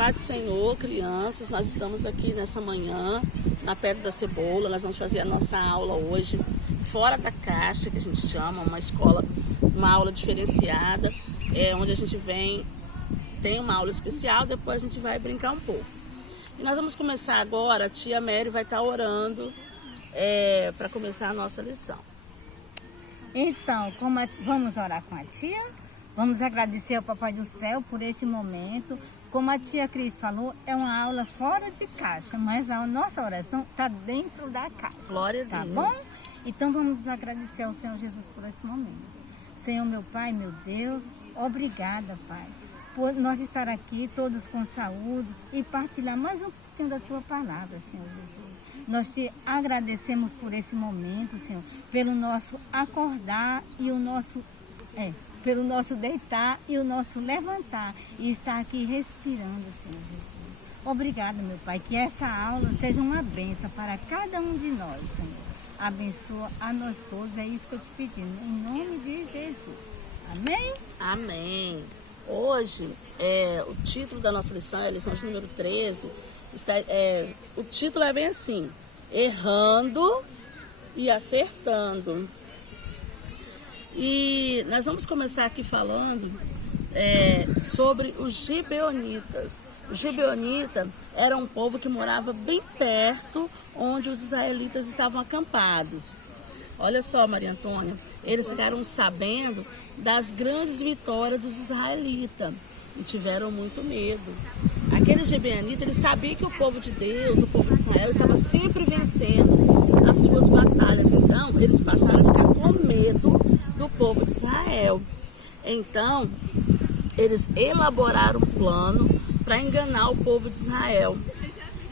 Paz do Senhor, crianças, nós estamos aqui nessa manhã, na Pedra da Cebola. Nós vamos fazer a nossa aula hoje, fora da caixa, que a gente chama, uma escola, uma aula diferenciada, onde a gente vem, tem uma aula especial, depois a gente vai brincar um pouco. E nós vamos começar agora, a tia Mary vai estar orando para começar a nossa lição. Então, vamos orar com a tia? Vamos agradecer ao Papai do Céu por este momento. Como a tia Cris falou, é uma aula fora de caixa, mas a nossa oração está dentro da caixa. Glória a Deus. Tá bom? Então vamos agradecer ao Senhor Jesus por esse momento. Senhor, meu Pai, meu Deus, obrigada, Pai, por nós estar aqui todos com saúde e partilhar mais um pouquinho da Tua palavra, Senhor Jesus. Nós te agradecemos por esse momento, Senhor, pelo nosso acordar e pelo nosso deitar e o nosso levantar e estar aqui respirando, Senhor Jesus. Obrigado, meu Pai, que essa aula seja uma bênção para cada um de nós, Senhor. Abençoa a nós todos, é isso que eu te pedi, em nome de Jesus. Amém? Amém. Hoje, o título da nossa lição é a lição de número 13. O título é bem assim: Errando e Acertando. E nós vamos começar aqui falando sobre os gibeonitas. Os gibeonitas eram um povo que morava bem perto onde os israelitas estavam acampados. Olha só, Maria Antônia, eles ficaram sabendo das grandes vitórias dos israelitas e tiveram muito medo. Aqueles gibeonitas, eles sabiam que o povo de Deus, o povo de Israel, estava sempre vencendo as suas batalhas. Então, eles passaram a ficar com medo do povo de Israel. Então, eles elaboraram um plano para enganar o povo de Israel.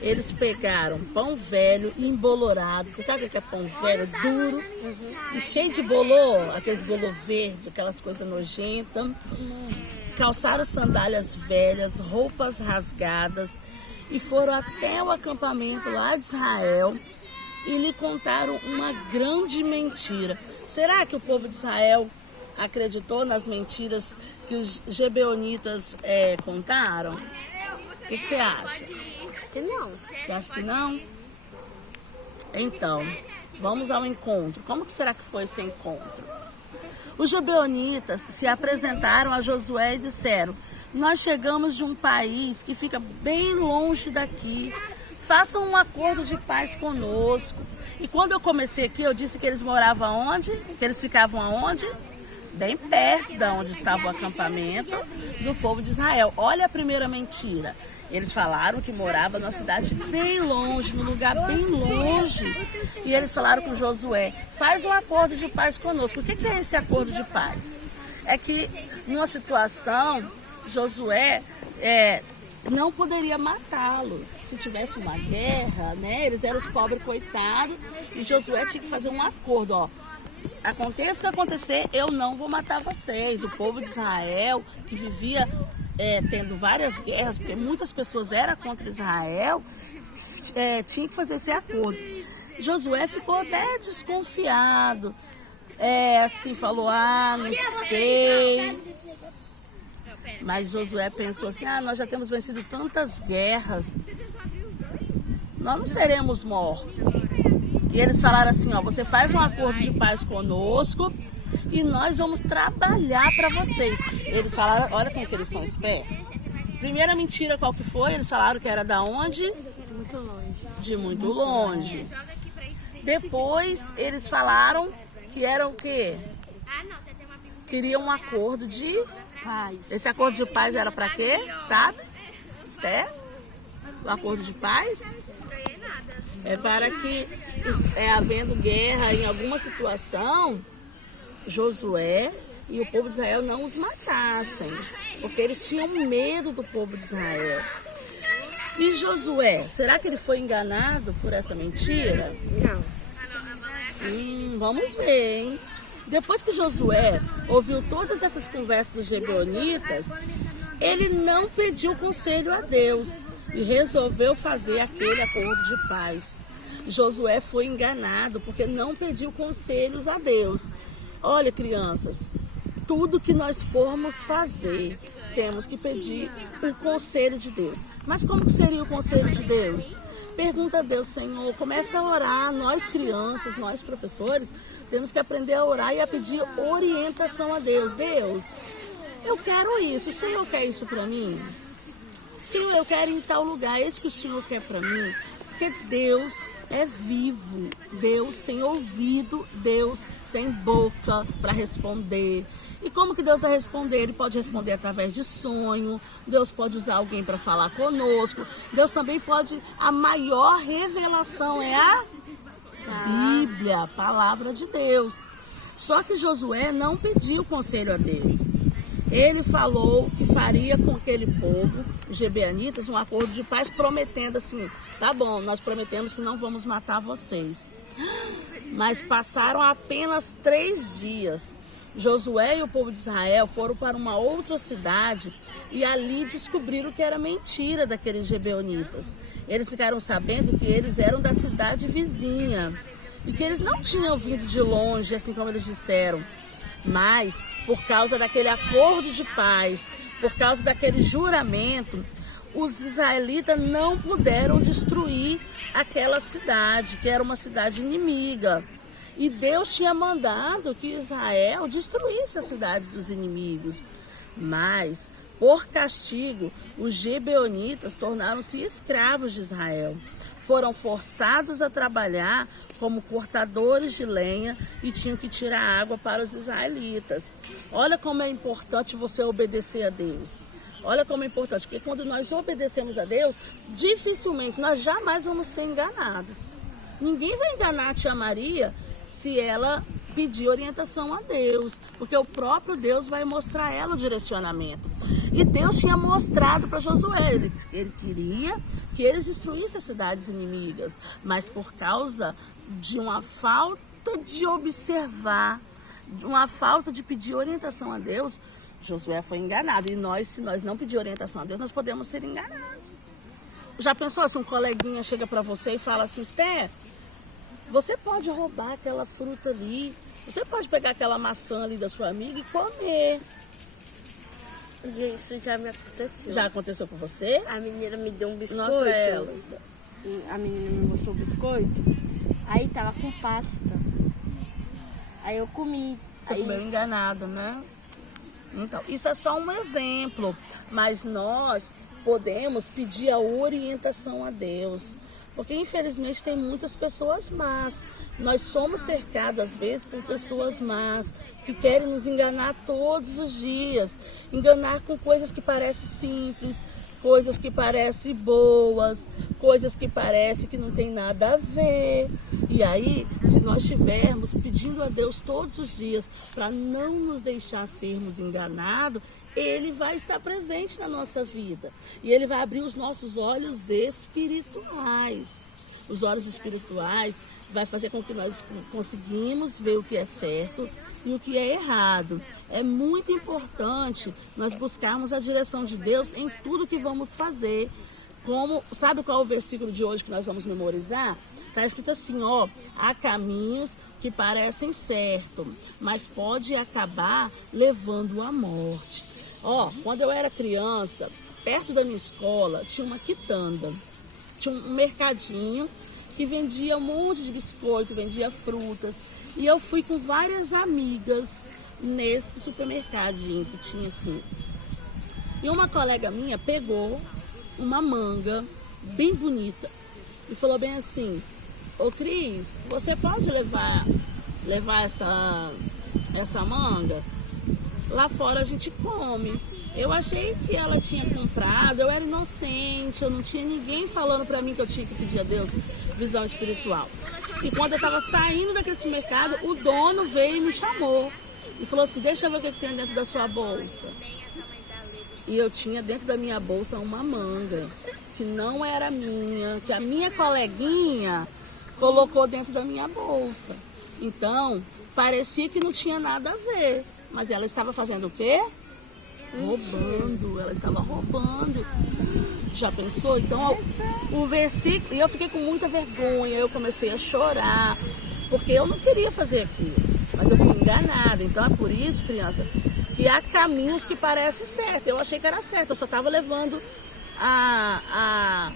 Eles pegaram pão velho embolorado. Você sabe o que é pão velho? Duro e cheio de bolor, aqueles bolor verde, aquelas coisas nojentas. Calçaram sandálias velhas, roupas rasgadas e foram até o acampamento lá de Israel e lhe contaram uma grande mentira. Será que o povo de Israel acreditou nas mentiras que os gibeonitas contaram? O que você acha? Que não. Você acha que não? Então, vamos ao encontro. Como que será que foi esse encontro? Os gibeonitas se apresentaram a Josué e disseram: nós chegamos de um país que fica bem longe daqui. Façam um acordo de paz conosco. E quando eu comecei aqui, eu disse que eles moravam onde? Que eles ficavam aonde? Bem perto de onde estava o acampamento do povo de Israel. Olha a primeira mentira. Eles falaram que moravam numa cidade bem longe, num lugar bem longe. E eles falaram com Josué: faz um acordo de paz conosco. O que é esse acordo de paz? É que, numa situação, Josué não poderia matá-los. Se tivesse uma guerra, né? Eles eram os pobres coitados. E Josué tinha que fazer um acordo, ó. Aconteça o que acontecer, eu não vou matar vocês. O povo de Israel, que vivia tendo várias guerras, porque muitas pessoas eram contra Israel, tinha que fazer esse acordo. Josué ficou até desconfiado. Assim, falou: não sei. Mas Josué pensou assim: nós já temos vencido tantas guerras, nós não seremos mortos. E eles falaram assim: você faz um acordo de paz conosco e nós vamos trabalhar para vocês. Eles falaram, olha como que eles são espertos. Primeira mentira, qual que foi? Eles falaram que era da onde? Muito longe. De muito longe. Depois eles falaram que era o quê? Queriam um acordo de Paz. Esse acordo de paz era para quê? Sabe? Esther? O acordo de paz é para que, havendo guerra em alguma situação, Josué e o povo de Israel não os matassem, porque eles tinham medo do povo de Israel. E Josué, será que ele foi enganado por essa mentira? Não. Vamos ver, hein? Depois que Josué ouviu todas essas conversas dos gibeonitas, ele não pediu conselho a Deus e resolveu fazer aquele acordo de paz. Josué foi enganado porque não pediu conselhos a Deus. Olha, crianças, tudo que nós formos fazer, temos que pedir o conselho de Deus. Mas como que seria o conselho de Deus? Pergunta a Deus, Senhor, começa a orar. Nós crianças, nós professores, temos que aprender a orar e a pedir orientação a Deus. Deus, eu quero isso, o Senhor quer isso para mim? Senhor, eu quero ir em tal lugar, é isso que o Senhor quer para mim? Porque Deus é vivo, Deus tem ouvido, Deus tem boca para responder. E como que Deus vai responder? Ele pode responder através de sonho, Deus pode usar alguém para falar conosco, Deus também pode, a maior revelação é a Bíblia, a palavra de Deus. Só que Josué não pediu conselho a Deus. Ele falou que faria com aquele povo, os gibeonitas, um acordo de paz, prometendo assim, tá bom, nós prometemos que não vamos matar vocês. Mas passaram apenas 3 dias. Josué e o povo de Israel foram para uma outra cidade e ali descobriram que era mentira daqueles gibeonitas. Eles ficaram sabendo que eles eram da cidade vizinha e que eles não tinham vindo de longe, assim como eles disseram. Mas, por causa daquele acordo de paz, por causa daquele juramento, os israelitas não puderam destruir aquela cidade, que era uma cidade inimiga. E Deus tinha mandado que Israel destruísse as cidades dos inimigos. Mas, por castigo, os gibeonitas tornaram-se escravos de Israel. Foram forçados a trabalhar como cortadores de lenha e tinham que tirar água para os israelitas. Olha como é importante você obedecer a Deus. Olha como é importante, porque quando nós obedecemos a Deus, dificilmente, nós jamais vamos ser enganados. Ninguém vai enganar a tia Maria se ela pedir orientação a Deus, porque o próprio Deus vai mostrar a ela o direcionamento. E Deus tinha mostrado para Josué, ele queria que eles destruíssem as cidades inimigas, mas por causa de uma falta de observar, de uma falta de pedir orientação a Deus, Josué foi enganado. E nós, se nós não pedir orientação a Deus, nós podemos ser enganados. Já pensou se um coleguinha chega para você e fala assim, Esther, você pode roubar aquela fruta ali, você pode pegar aquela maçã ali da sua amiga e comer. Isso já me aconteceu. Já aconteceu com você? A menina me deu um biscoito. Nossa, elas. A menina me mostrou o biscoito. Aí tava com pasta. Aí eu comi. Você aí... comeu enganado, né? Então, isso é só um exemplo. Mas nós podemos pedir a orientação a Deus. Porque, infelizmente, tem muitas pessoas más. Nós somos cercados, às vezes, por pessoas más, que querem nos enganar todos os dias. Enganar com coisas que parecem simples, coisas que parecem boas, coisas que parecem que não tem nada a ver. E aí, se nós estivermos pedindo a Deus todos os dias para não nos deixar sermos enganados, Ele vai estar presente na nossa vida. E Ele vai abrir os nossos olhos espirituais. Os olhos espirituais vai fazer com que nós conseguimos ver o que é certo e o que é errado. É muito importante nós buscarmos a direção de Deus em tudo que vamos fazer. Como, sabe qual é o versículo de hoje que nós vamos memorizar? Está escrito assim, ó, há caminhos que parecem certos, mas pode acabar levando à morte. Ó, quando eu era criança, perto da minha escola, tinha uma quitanda. Tinha um mercadinho que vendia um monte de biscoito, vendia frutas. E eu fui com várias amigas nesse supermercadinho que tinha assim. E uma colega minha pegou uma manga bem bonita e falou bem assim, ô Cris, você pode levar essa manga? Lá fora a gente come. Eu achei que ela tinha comprado, eu era inocente, eu não tinha ninguém falando pra mim que eu tinha que pedir a Deus visão espiritual. E quando eu tava saindo daquele mercado, o dono veio e me chamou e falou assim, deixa eu ver o que tem dentro da sua bolsa. E eu tinha dentro da minha bolsa uma manga, que não era minha, que a minha coleguinha colocou dentro da minha bolsa. Então, parecia que não tinha nada a ver, mas ela estava fazendo o quê? Roubando, ela estava roubando. Já pensou? Então, o versículo, e eu fiquei com muita vergonha, eu comecei a chorar, porque eu não queria fazer aquilo, mas eu fui enganada. Então é por isso, criança, que há caminhos que parecem certos. Eu achei que era certo, eu só estava levando a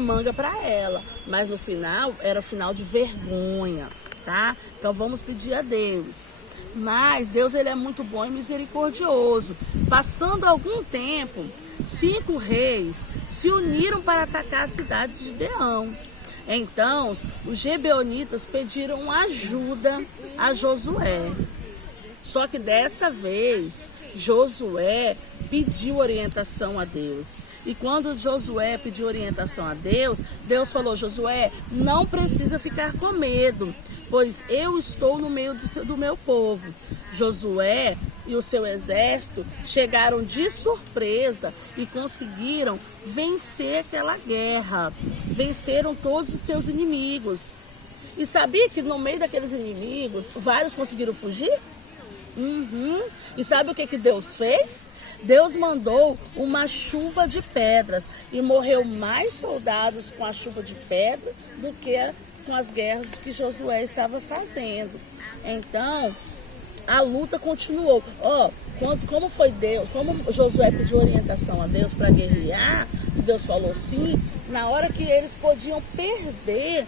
manga para ela. Mas no final, era final de vergonha, tá? Então vamos pedir a Deus. Mas Deus, ele é muito bom e misericordioso. Passando algum tempo, 5 reis se uniram para atacar a cidade de Deão. Então, os gibeonitas pediram ajuda a Josué. Só que dessa vez, Josué pediu orientação a Deus. E quando Josué pediu orientação a Deus, Deus falou: Josué, não precisa ficar com medo, pois eu estou no meio do meu povo. Josué e o seu exército chegaram de surpresa e conseguiram vencer aquela guerra. Venceram todos os seus inimigos. E sabia que no meio daqueles inimigos, vários conseguiram fugir? E sabe o que Deus fez? Deus mandou uma chuva de pedras e morreu mais soldados com a chuva de pedra do que com as guerras que Josué estava fazendo. Então, a luta continuou. Como foi Deus, como Josué pediu orientação a Deus para guerrear, e Deus falou sim, na hora que eles podiam perder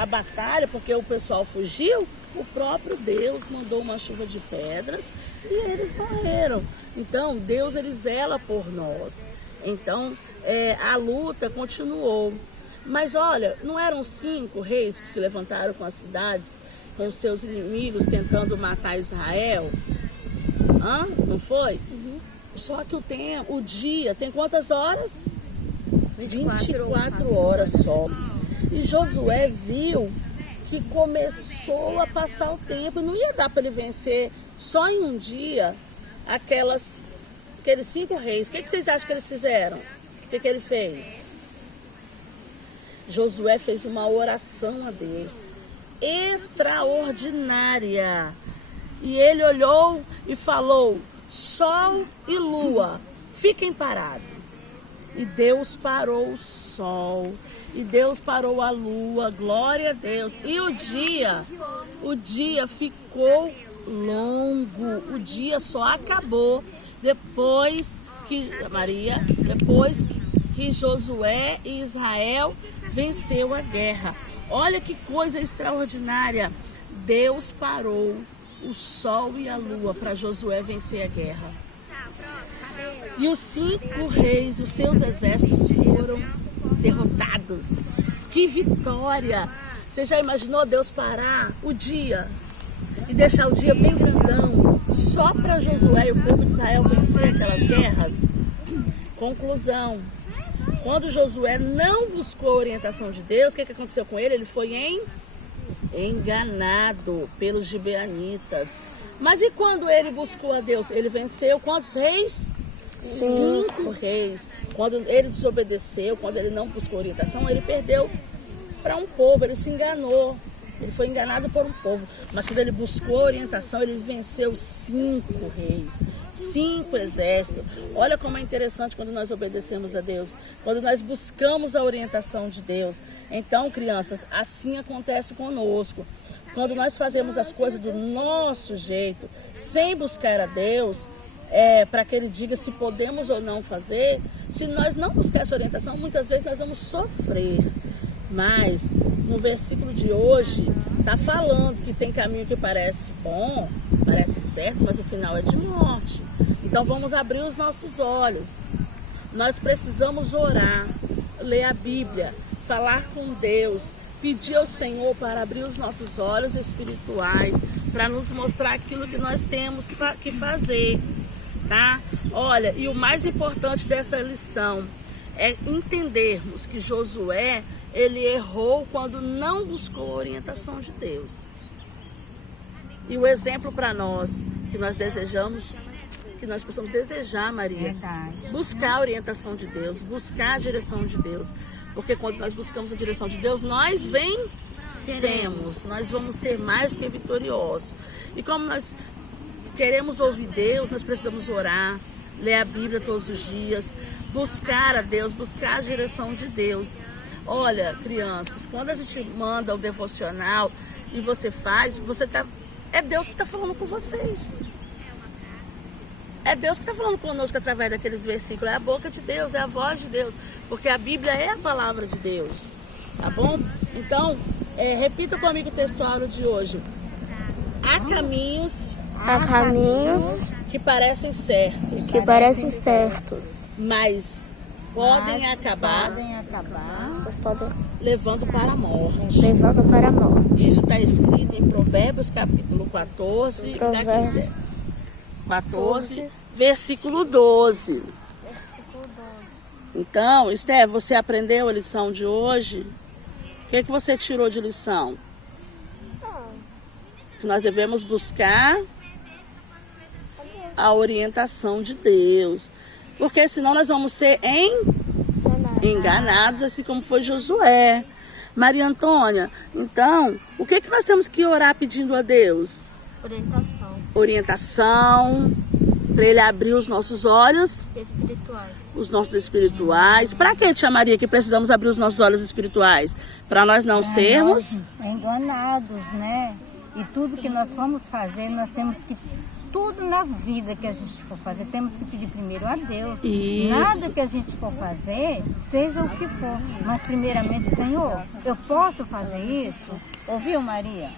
a batalha, porque o pessoal fugiu, o próprio Deus mandou uma chuva de pedras e eles morreram. Então, Deus, ele zela por nós. Então, a luta continuou. Mas olha, não eram 5 reis que se levantaram com as cidades, com os seus inimigos, tentando matar Israel? Não foi? Só que o dia tem quantas horas? 24 horas só. E Josué viu que começou a passar o tempo, não ia dar para ele vencer só em um dia aqueles 5 reis. O que vocês acham que eles fizeram? O que ele fez? Josué fez uma oração a Deus extraordinária. E ele olhou e falou: sol e lua, fiquem parados. E Deus parou o sol. E Deus parou a lua, glória a Deus. E o dia ficou longo. O dia só acabou depois que Josué e Israel venceu a guerra. Olha que coisa extraordinária. Deus parou o sol e a lua para Josué vencer a guerra. E os 5 reis, os seus exércitos foram derrotados. Que vitória! Você já imaginou Deus parar o dia e deixar o dia bem grandão só para Josué e o povo de Israel vencer aquelas guerras? Conclusão: quando Josué não buscou a orientação de Deus, o que aconteceu com ele? Ele foi enganado pelos gibeonitas. Mas e quando ele buscou a Deus? Ele venceu quantos reis? 5 reis. Quando ele desobedeceu, quando ele não buscou orientação, ele perdeu para um povo, ele se enganou. Ele foi enganado por um povo. Mas quando ele buscou orientação, ele venceu 5 reis, 5 exércitos. Olha como é interessante quando nós obedecemos a Deus, quando nós buscamos a orientação de Deus. Então, crianças, assim acontece conosco. Quando nós fazemos as coisas do nosso jeito, sem buscar a Deus, para que Ele diga se podemos ou não fazer, se nós não buscar essa orientação, muitas vezes nós vamos sofrer. Mas no versículo de hoje está falando que tem caminho que parece bom, parece certo, mas o final é de morte. Então vamos abrir os nossos olhos. Nós precisamos orar, ler a Bíblia, falar com Deus, pedir ao Senhor para abrir os nossos olhos espirituais, para nos mostrar aquilo que nós temos que fazer, tá? Olha, e o mais importante dessa lição é entendermos que Josué, ele errou quando não buscou a orientação de Deus. E o exemplo para nós, que nós desejamos, que nós possamos desejar, Maria, buscar a orientação de Deus, buscar a direção de Deus. Porque quando nós buscamos a direção de Deus, nós vencemos, nós vamos ser mais que vitoriosos. E como nós queremos ouvir Deus, nós precisamos orar, ler a Bíblia todos os dias, buscar a Deus, buscar a direção de Deus. Olha, crianças, quando a gente manda o devocional e você faz, é Deus que está falando com vocês. É Deus que está falando conosco através daqueles versículos. É a boca de Deus, é a voz de Deus. Porque a Bíblia é a palavra de Deus. Tá bom? Então, repita comigo o textuário de hoje. Há caminhos que parecem certos, mas podem acabar levando para a morte. Isso está escrito em Provérbios capítulo 14, 14, versículo 12. Então, Esther, você aprendeu a lição de hoje? O que você tirou de lição? Que nós devemos buscar a orientação de Deus. Porque senão nós vamos ser enganados, assim como foi Josué. Maria Antônia, então, o que nós temos que orar pedindo a Deus? Orientação, para Ele abrir os nossos olhos espirituais. Para que, tia Maria, que precisamos abrir os nossos olhos espirituais? Para nós não sermos enganados, né? E tudo que nós vamos fazer, nós temos que... Tudo na vida que a gente for fazer, temos que pedir primeiro a Deus. Isso. Nada que a gente for fazer, seja o que for. Mas primeiramente, Senhor, eu posso fazer isso? Ouviu, Maria?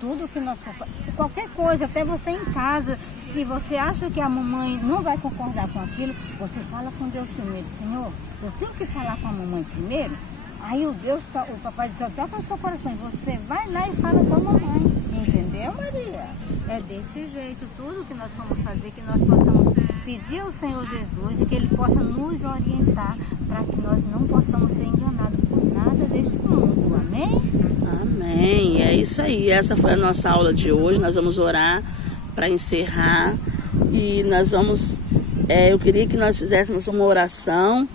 Tudo que nós for fazer, qualquer coisa, até você em casa, se você acha que a mamãe não vai concordar com aquilo, você fala com Deus primeiro. Senhor, eu tenho que falar com a mamãe primeiro? Aí o Papai do Céu toca no seu coração e você vai lá e fala com a mamãe. Entendeu, Maria? É desse jeito, tudo que nós vamos fazer, que nós possamos pedir ao Senhor Jesus e que Ele possa nos orientar para que nós não possamos ser enganados por nada deste mundo. Amém? Amém. É isso aí. Essa foi a nossa aula de hoje. Nós vamos orar para encerrar. E nós vamos... eu queria que nós fizéssemos uma oração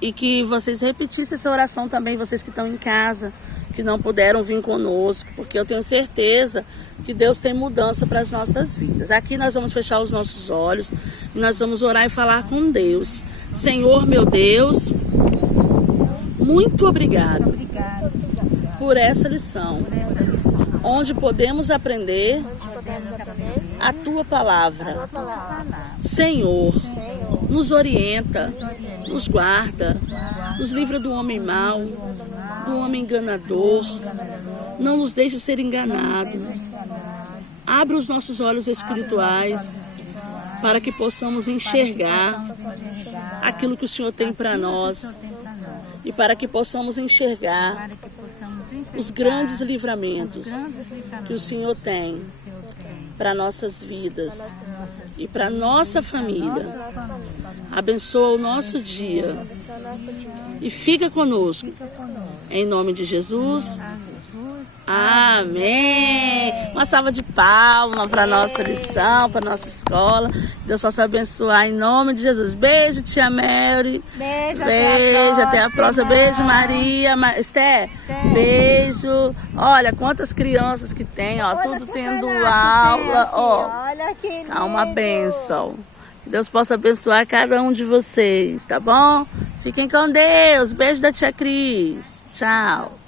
e que vocês repetissem essa oração também, vocês que estão em casa, que não puderam vir conosco, porque eu tenho certeza que Deus tem mudança para as nossas vidas. Aqui nós vamos fechar os nossos olhos e nós vamos orar e falar com Deus. Senhor, meu Deus, muito obrigado por essa lição, onde podemos aprender a Tua palavra. Senhor, nos orienta, nos guarda, nos livra do homem mau, do homem enganador. Não nos deixe ser enganados. Abra os nossos olhos espirituais para que possamos enxergar aquilo que o Senhor tem para nós e para que possamos enxergar os grandes livramentos que o Senhor tem para nossas vidas e para nossa família. Abençoa o nosso dia e fica conosco. Em nome de Jesus. Amém. Uma salva de palmas para a nossa lição, para a nossa escola. Deus possa abençoar em nome de Jesus. Beijo, tia Mary. Beijo, até a próxima. Beijo, Maria. Esther, beijo. Olha quantas crianças que tem, ó, tudo tendo aula, ó. Olha que lindo. Tá uma bênção. Que Deus possa abençoar cada um de vocês, tá bom? Fiquem com Deus. Beijo da tia Cris. Tchau.